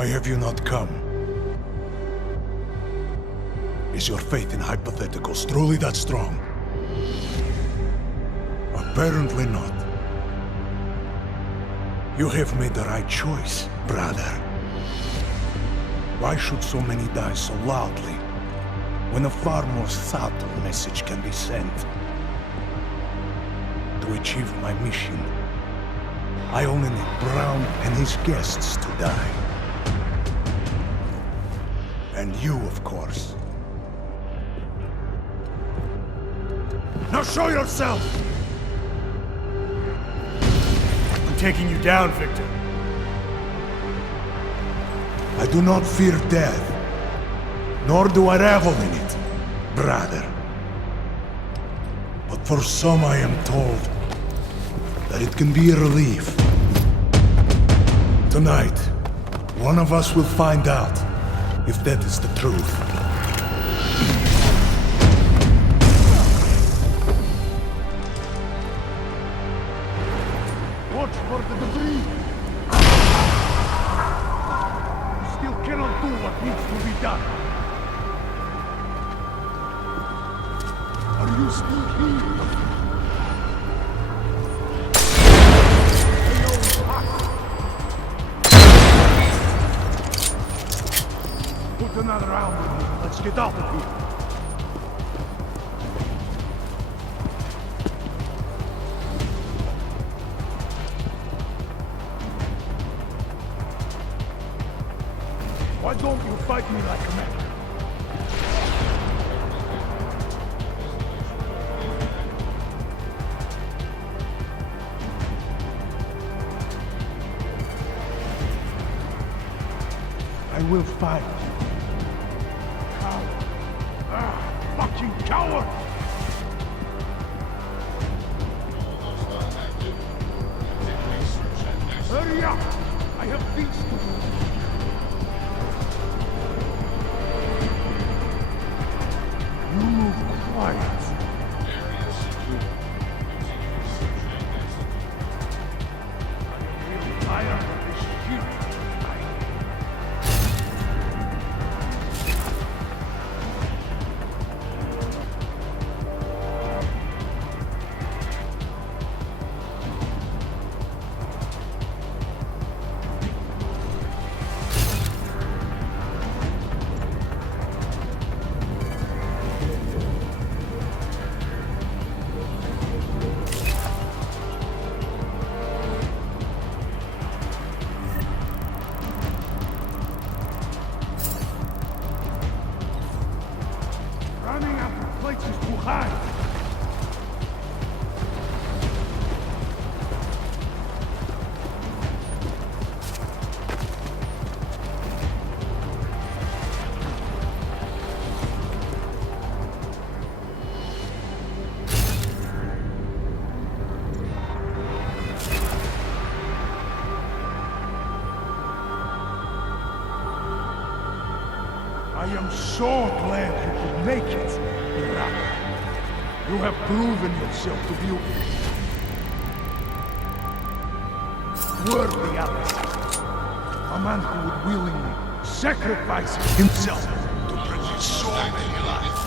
Why have you not come? Is your faith in hypotheticals truly that strong? Apparently not. You have made the right choice, brother. Why should so many die so loudly, when a far more subtle message can be sent? To achieve my mission, I only need Brown and his guests to die. And you, of course. Now show yourself! I'm taking you down, Victor. I do not fear death, nor do I revel in it, brother. But for some I am told that it can be a relief. Tonight, one of us will find out if that is the truth. Watch for the debris! Still cannot do what needs to be done. Are you still here? Put another round in me. Let's get out of here. Why don't you fight me like a man? I will fight. Coward. Fucking coward! Hurry up! I have things to do. You move quiet. I am really tired of this shit. Running out of places to hide. I am so glad you could make it, brother. You have proven yourself to be worthy of it. A man who would willingly sacrifice himself to protect so many lives.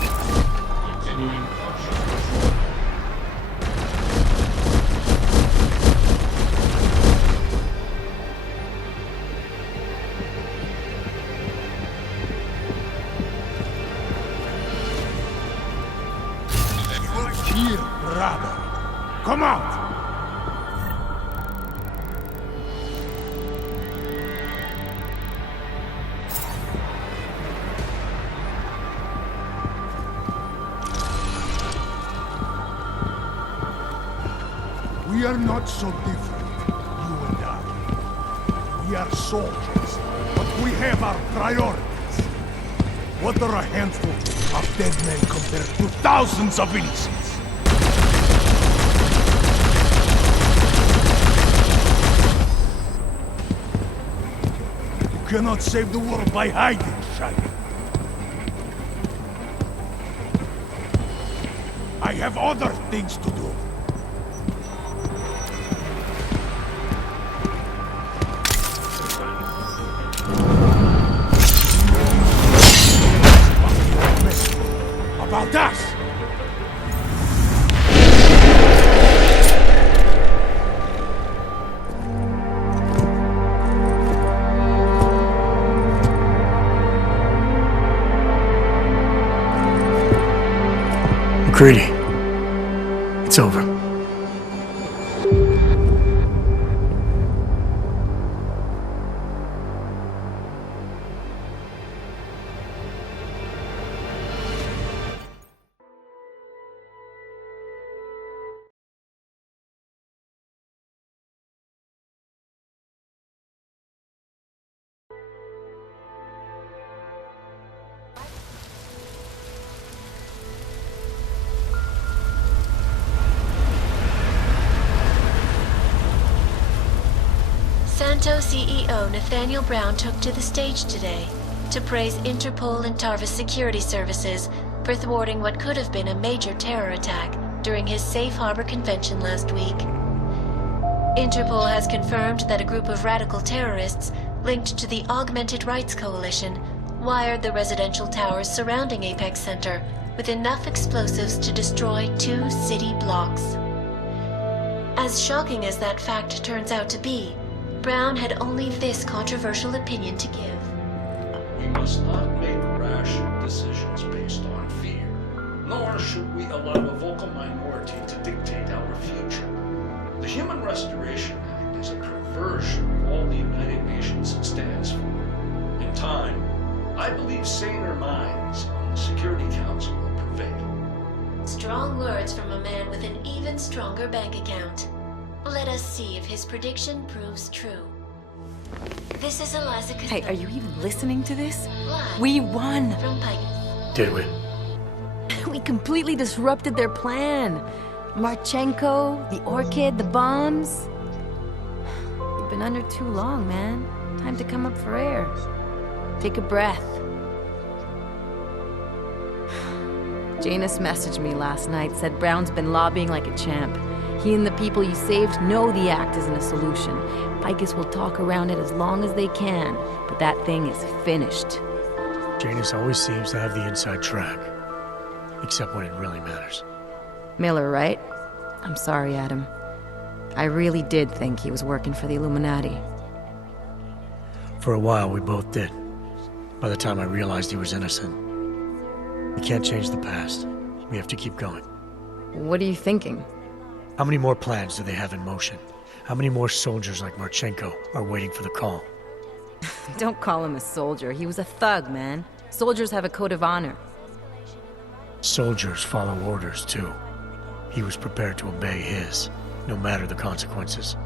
Here, brother. Come out! We are not so different, you and I. We are soldiers, but we have our priorities. What are a handful of dead men compared to thousands of innocents? You cannot save the world by hiding, Shaggy. I have other things to do. greedy. It's over. Santo CEO Nathaniel Brown took to the stage today to praise Interpol and Tarvis security services for thwarting what could have been a major terror attack during his Safe Harbor convention last week. Interpol has confirmed that a group of radical terrorists linked to the Augmented Rights Coalition wired the residential towers surrounding Apex Center with enough explosives to destroy 2 city blocks. As shocking as that fact turns out to be, Brown had only this controversial opinion to give. We must not make rash decisions based on fear, nor should we allow a vocal minority to dictate our future. The Human Restoration Act is a perversion of all the United Nations stands for. In time, I believe saner minds on the Security Council will prevail. Strong words from a man with an even stronger bank account. Let us see if his prediction proves true. This is Eliza Hey, are you even listening to this? Live We won! from Pike. Did we? We completely disrupted their plan. Marchenko, the Orchid, the bombs. You've been under too long, man. Time to come up for air. Take a breath. Janus messaged me last night, said Brown's been lobbying like a champ. He and the people you saved know the act isn't a solution. Picus will talk around it as long as they can, but that thing is finished. Janus always seems to have the inside track. Except when it really matters. Miller, right? I'm sorry, Adam. I really did think he was working for the Illuminati. For a while, we both did. By the time I realized he was innocent. We can't change the past. We have to keep going. What are you thinking? How many more plans do they have in motion? How many more soldiers like Marchenko are waiting for the call? Don't call him a soldier. He was a thug, man. Soldiers have a code of honor. Soldiers follow orders, too. He was prepared to obey his, no matter the consequences.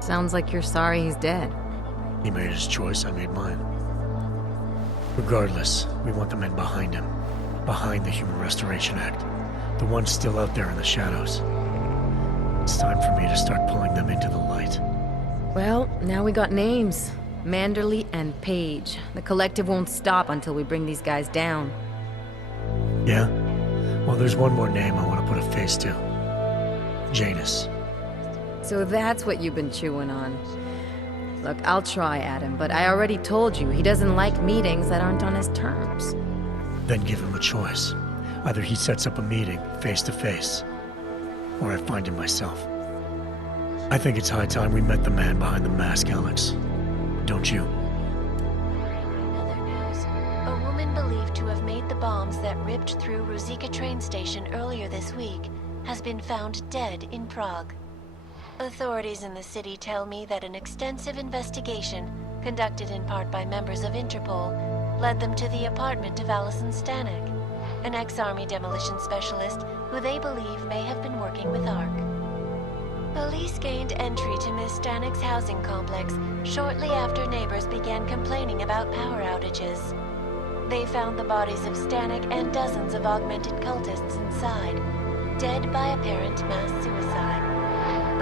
Sounds like you're sorry he's dead. He made his choice, I made mine. Regardless, we want the men behind him. Behind the Human Restoration Act. The ones still out there in the shadows. It's time for me to start pulling them into the light. Well, now we got names. Manderley and Page. The collective won't stop until we bring these guys down. Yeah? Well, there's one more name I want to put a face to. Janus. So that's what you've been chewing on. Look, I'll try, Adam, but I already told you he doesn't like meetings that aren't on his terms. Then give him a choice. Either he sets up a meeting, face to face, or I find him myself. I think it's high time we met the man behind the mask, Alex. Don't you? In other news, a woman believed to have made the bombs that ripped through Ruzicka train station earlier this week has been found dead in Prague. Authorities in the city tell me that an extensive investigation, conducted in part by members of Interpol, led them to the apartment of Alison Stanek, an ex-army demolition specialist who they believe may have been working with ARC. Police gained entry to Ms. Stanek's housing complex shortly after neighbors began complaining about power outages. They found the bodies of Stanek and dozens of augmented cultists inside, dead by apparent mass suicide.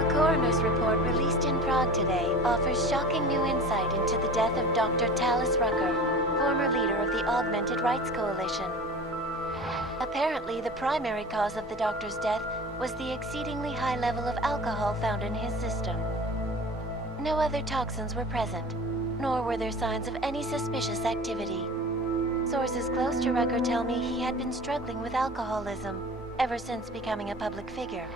A coroner's report released in Prague today offers shocking new insight into the death of Dr. Talis Rucker, former leader of the Augmented Rights Coalition. Apparently, the primary cause of the doctor's death was the exceedingly high level of alcohol found in his system. No other toxins were present, nor were there signs of any suspicious activity. Sources close to Rucker tell me he had been struggling with alcoholism ever since becoming a public figure.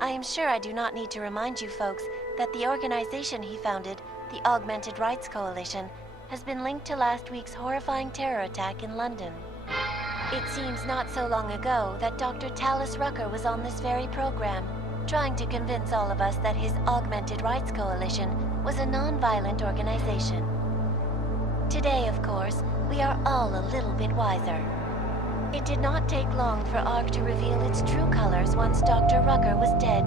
I am sure I do not need to remind you folks that the organization he founded, the Augmented Rights Coalition, has been linked to last week's horrifying terror attack in London. It seems not so long ago that Dr. Tallis Rucker was on this very program, trying to convince all of us that his Augmented Rights Coalition was a non-violent organization. Today, of course, we are all a little bit wiser. It did not take long for ARC to reveal its true colors once Dr. Rucker was dead.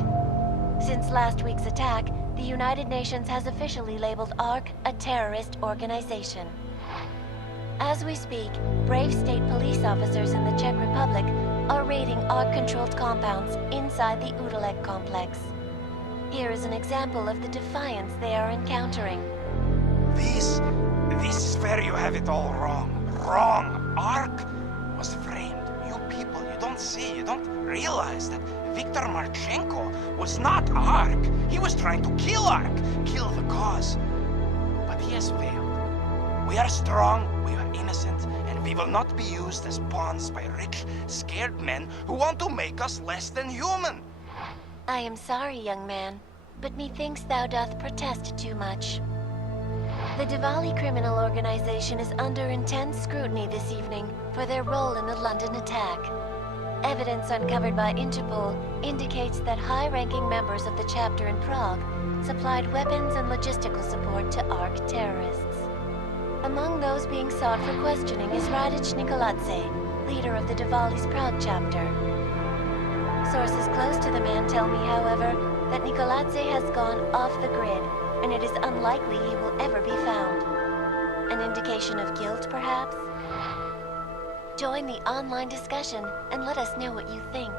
Since last week's attack, the United Nations has officially labeled ARC a terrorist organization. As we speak, brave state police officers in the Czech Republic are raiding ARC-controlled compounds inside the Udalek complex. Here is an example of the defiance they are encountering. This is where you have it all wrong. Wrong! ARC was framed. You people, you don't see, you don't realize that Viktor Marchenko was not ARC. He was trying to kill ARC, kill the cause. But he has failed. We are strong, we are innocent, and we will not be used as pawns by rich, scared men who want to make us less than human. I am sorry, young man, but methinks thou doth protest too much. The Diwali criminal organization is under intense scrutiny this evening for their role in the London attack. Evidence uncovered by Interpol indicates that high-ranking members of the chapter in Prague supplied weapons and logistical support to ARC terrorists. Among those being sought for questioning is Radic Nikoladze, leader of the Diwali's Prague chapter. Sources close to the man tell me, however, that Nikoladze has gone off the grid, and it is unlikely he will ever be found. An indication of guilt, perhaps? Join the online discussion and let us know what you think.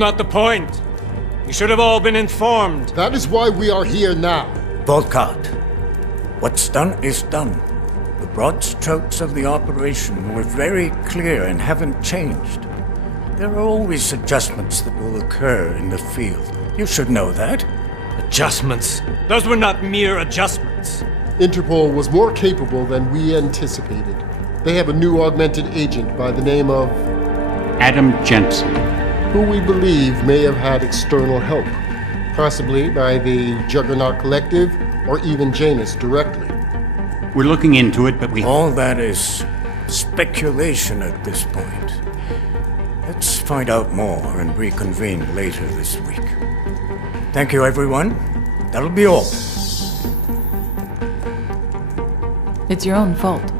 not the point. You should have all been informed. That is why we are here now. Volkart, what's done is done. The broad strokes of the operation were very clear and haven't changed. There are always adjustments that will occur in the field. You should know that. Adjustments? Those were not mere adjustments. Interpol was more capable than we anticipated. They have a new augmented agent by the name of Adam Jensen, who we believe may have had external help, possibly by the Juggernaut Collective or even Janus directly. we're looking into it, but we... All that is speculation at this point. Let's find out more and reconvene later this week. Thank you, everyone. That'll be all. It's your own fault.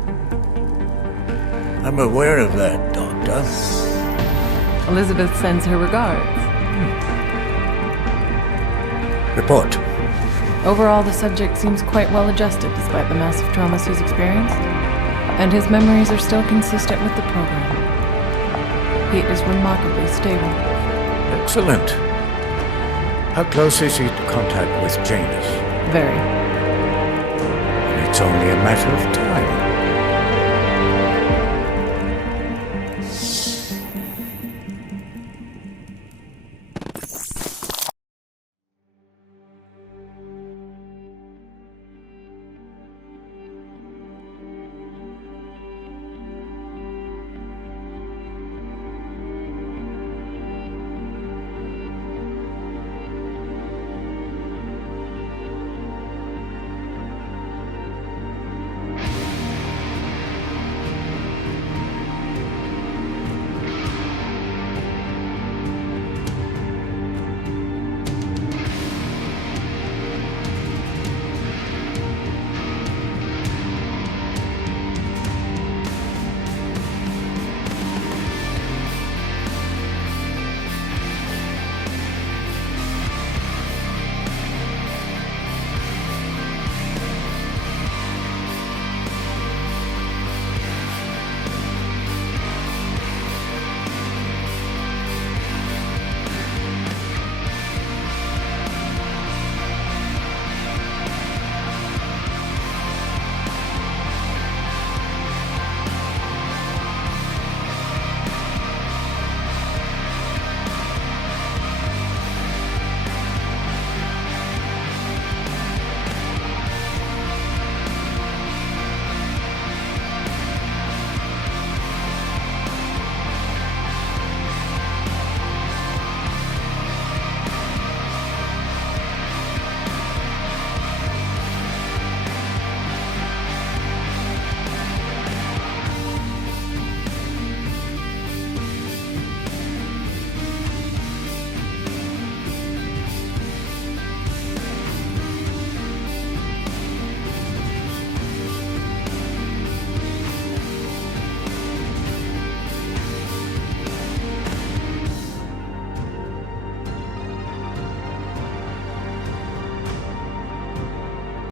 I'm aware of that, Doctor. Elizabeth sends her regards. Report. Overall, the subject seems quite well adjusted despite the massive traumas he's experienced, and his memories are still consistent with the program. He is remarkably stable. Excellent. How close is he to contact with Janus? Very. It's only a matter of time.